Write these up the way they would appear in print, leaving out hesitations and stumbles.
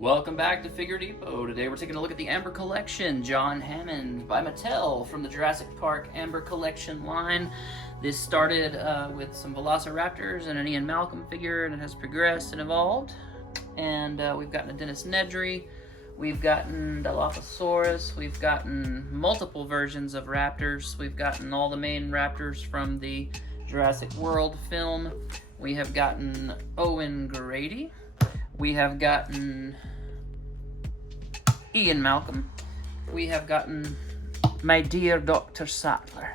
Welcome back to Figure Depot. Today we're taking a look at the Amber Collection, John Hammond by Mattel from the Jurassic Park Amber Collection line. This started with some Velociraptors and an Ian Malcolm figure, and it has progressed and evolved. And we've gotten a Dennis Nedry, we've gotten Dilophosaurus, we've gotten multiple versions of raptors, we've gotten all the main raptors from the Jurassic World film, we have gotten Owen Grady, we have gotten Ian Malcolm, we have gotten my dear Dr. Sattler,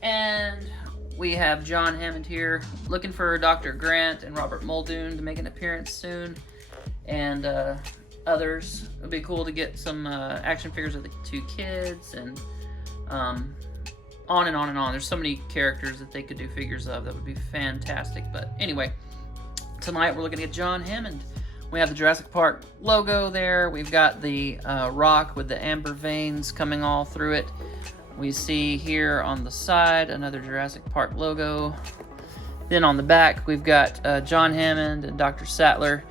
and we have John Hammond here, looking for Dr. Grant and Robert Muldoon to make an appearance soon, and others. It would be cool to get some action figures of the two kids, and on and on and on. There's so many characters that they could do figures of that would be fantastic. But anyway, tonight we're looking at John Hammond. We have the Jurassic Park logo there. We've got the rock with the amber veins coming all through it. We see here on the side another Jurassic Park logo. Then on the back we've got John Hammond and Dr. Sattler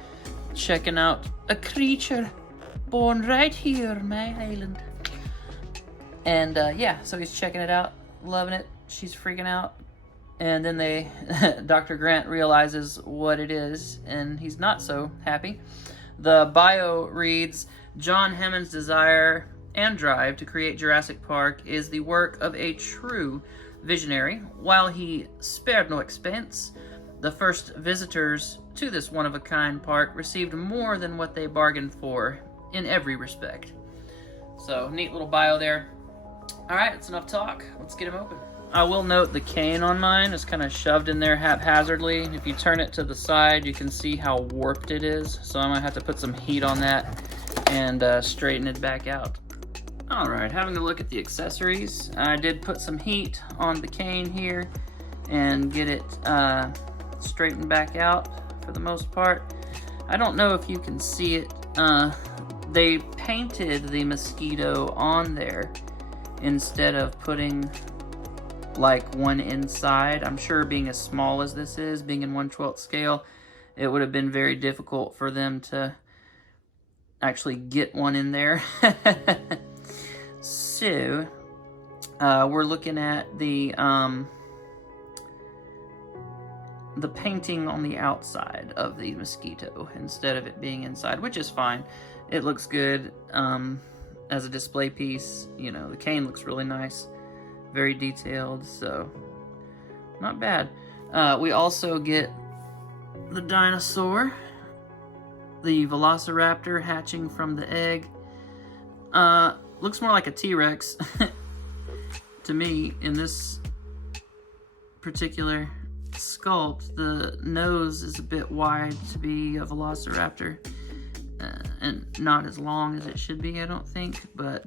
checking out a creature born right here on my island. And yeah, so he's checking it out, loving it. She's freaking out. And then Dr. Grant realizes what it is, and he's not so happy. The bio reads, John Hammond's desire and drive to create Jurassic Park is the work of a true visionary. While he spared no expense, the first visitors to this one-of-a-kind park received more than what they bargained for in every respect. So, neat little bio there. Alright, that's enough talk. Let's get him open. I will note the cane on mine is kind of shoved in there haphazardly. If you turn it to the side, you can see how warped it is. So I'm going to have to put some heat on that and straighten it back out. Alright, having a look at the accessories. I did put some heat on the cane here and get it straightened back out for the most part. I don't know if you can see it. They painted the mosquito on there instead of putting like one inside. I'm sure being as small as this is, being in 1/12 scale, it would have been very difficult for them to actually get one in there. So, we're looking at the painting on the outside of the mosquito instead of it being inside, which is fine. It looks good as a display piece. You know, the cane looks really nice. Very detailed, so not bad. We also get the dinosaur, the Velociraptor hatching from the egg. Looks more like a T-Rex to me in this particular sculpt. The nose is a bit wide to be a Velociraptor and not as long as it should be, I don't think, but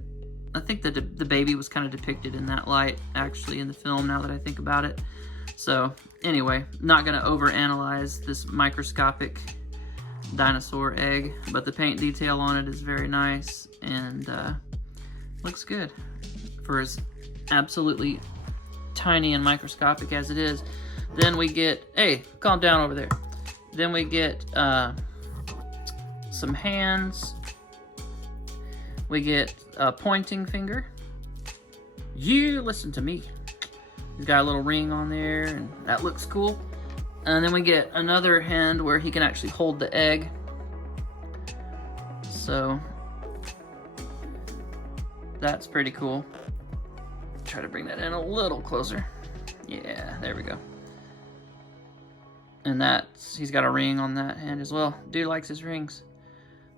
I think that the baby was kind of depicted in that light, actually, in the film, now that I think about it. So, anyway, not going to overanalyze this microscopic dinosaur egg, but the paint detail on it is very nice, and looks good for as absolutely tiny and microscopic as it is. Then we get, hey, calm down over there. Then we get some hands. We get a pointing finger. You listen to me. He's got a little ring on there, and that looks cool. And then we get another hand where he can actually hold the egg. So that's pretty cool. Try to bring that in a little closer. Yeah, there we go. And he's got a ring on that hand as well. Dude likes his rings.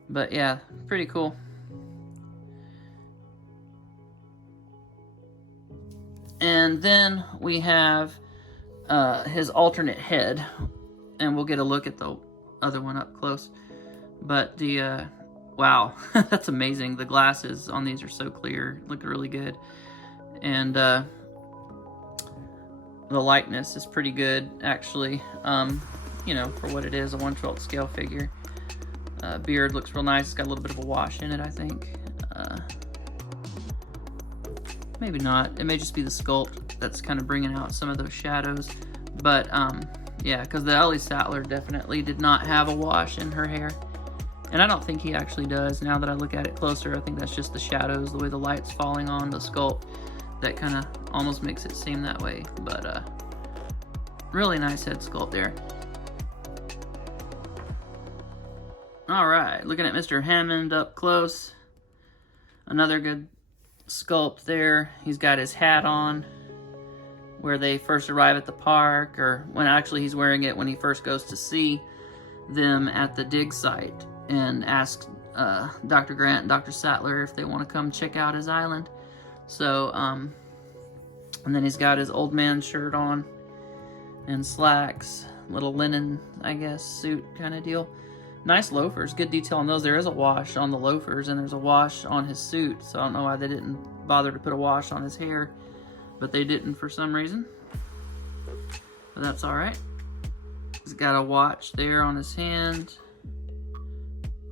But yeah, pretty cool. And then we have his alternate head, and we'll get a look at the other one up close. But the, wow, that's amazing. The glasses on these are so clear, look really good. And the likeness is pretty good, actually, you know, for what it is, a 1/12 scale figure. Beard looks real nice. It's got a little bit of a wash in it, I think. Maybe not. It may just be the sculpt that's kind of bringing out some of those shadows. But, yeah, because the Ellie Sattler definitely did not have a wash in her hair. And I don't think he actually does. Now that I look at it closer, I think that's just the shadows, the way the light's falling on the sculpt, that kind of almost makes it seem that way. But really nice head sculpt there. All right, looking at Mr. Hammond up close. Another good sculpt there. He's got his hat on where they first arrive at the park, or when actually he's wearing it when he first goes to see them at the dig site and asks Dr. Grant and Dr. Sattler if they want to come check out his island. So, and then he's got his old man shirt on and slacks, little linen, I guess, suit kind of deal. Nice loafers, good detail on those. There is a wash on the loafers and there's a wash on his suit, so I don't know why they didn't bother to put a wash on his hair, but they didn't for some reason. But that's all right. He's got a watch there on his hand,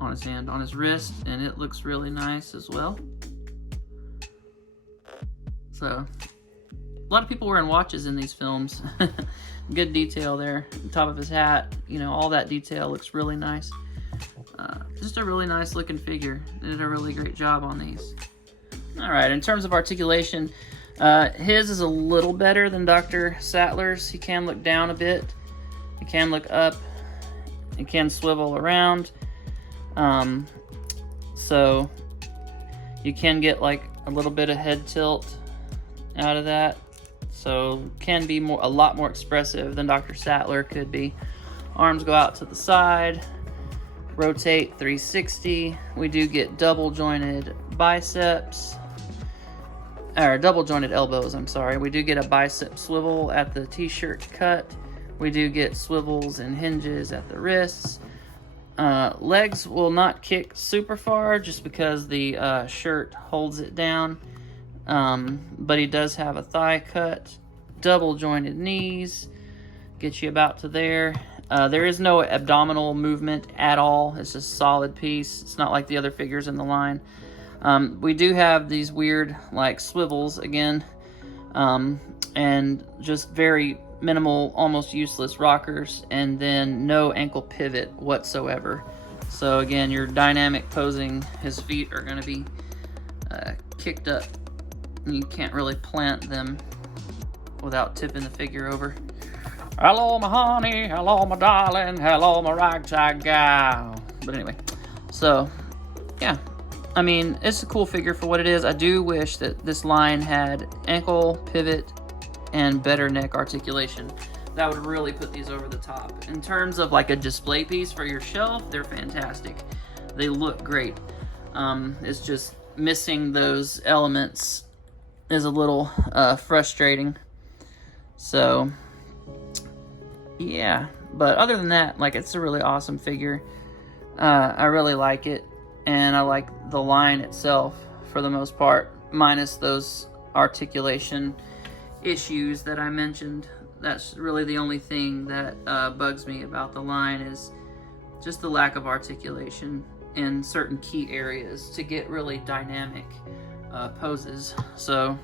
on his wrist, and it looks really nice as well. So, a lot of people wearing watches in these films. Good detail there. The top of his hat, you know, all that detail looks really nice. Just a really nice looking figure. They did a really great job on these. All right, in terms of articulation, his is a little better than Dr. Sattler's. He can look down a bit. He can look up. He can swivel around. So you can get like a little bit of head tilt out of that. So can be a lot more expressive than Dr. Sattler could be. Arms go out to the side. Rotate 360. We do get double jointed biceps. Or double jointed elbows, I'm sorry. We do get a bicep swivel at the t-shirt cut. We do get swivels and hinges at the wrists. Legs will not kick super far just because the shirt holds it down. But he does have a thigh cut. Double jointed knees. Get you about to there. There is no abdominal movement at all. It's just a solid piece. It's not like the other figures in the line. We do have these weird like swivels again, and just very minimal, almost useless rockers, and then no ankle pivot whatsoever. So again, your dynamic posing, his feet are going to be kicked up. You can't really plant them without tipping the figure over. Hello, my honey. Hello, my darling. Hello, my ragtag gal. But anyway, so yeah. I mean, it's a cool figure for what it is. I do wish that this line had ankle pivot and better neck articulation. That would really put these over the top. In terms of like a display piece for your shelf, they're fantastic. They look great. It's just missing those elements is a little frustrating. So, yeah. But other than that, like, it's a really awesome figure. I really like it. And I like the line itself for the most part, minus those articulation issues that I mentioned. That's really the only thing that bugs me about the line, is just the lack of articulation in certain key areas to get really dynamic poses. So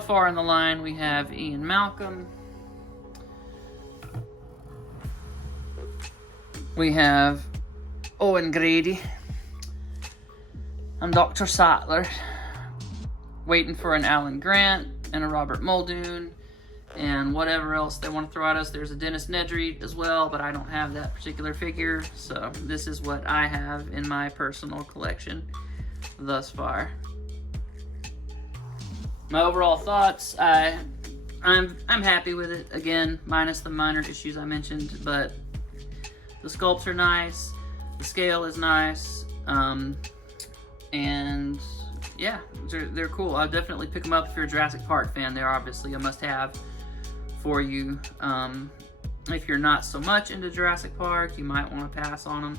far in the line we have Ian Malcolm. We have Owen Grady. I'm Dr. Sattler, waiting for an Alan Grant and a Robert Muldoon and whatever else they want to throw at us. There's a Dennis Nedry as well, but I don't have that particular figure, so this is what I have in my personal collection thus far. My overall thoughts, I'm happy with it, again, minus the minor issues I mentioned, but the sculpts are nice, the scale is nice, and yeah, they're cool. I'll definitely pick them up if you're a Jurassic Park fan. They're obviously a must-have for you. If you're not so much into Jurassic Park, you might want to pass on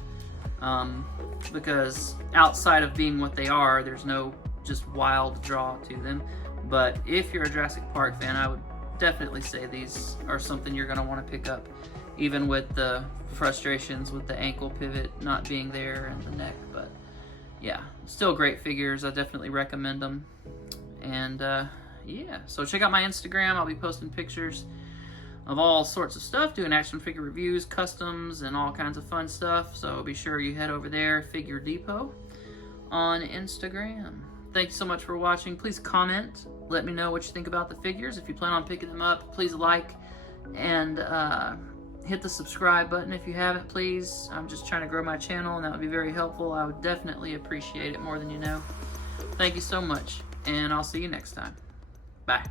them, because outside of being what they are, there's no just wild draw to them. But if you're a Jurassic Park fan, I would definitely say these are something you're going to want to pick up, even with the frustrations with the ankle pivot not being there and the neck. But yeah, still great figures. I definitely recommend them. And yeah, so check out my Instagram. I'll be posting pictures of all sorts of stuff, doing action figure reviews, customs, and all kinds of fun stuff. So be sure you head over there, Figure Depot, on Instagram. Thank you so much for watching. Please comment. Let me know what you think about the figures. If you plan on picking them up, please like and hit the subscribe button if you haven't, please. I'm just trying to grow my channel, and that would be very helpful. I would definitely appreciate it more than you know. Thank you so much, and I'll see you next time. Bye.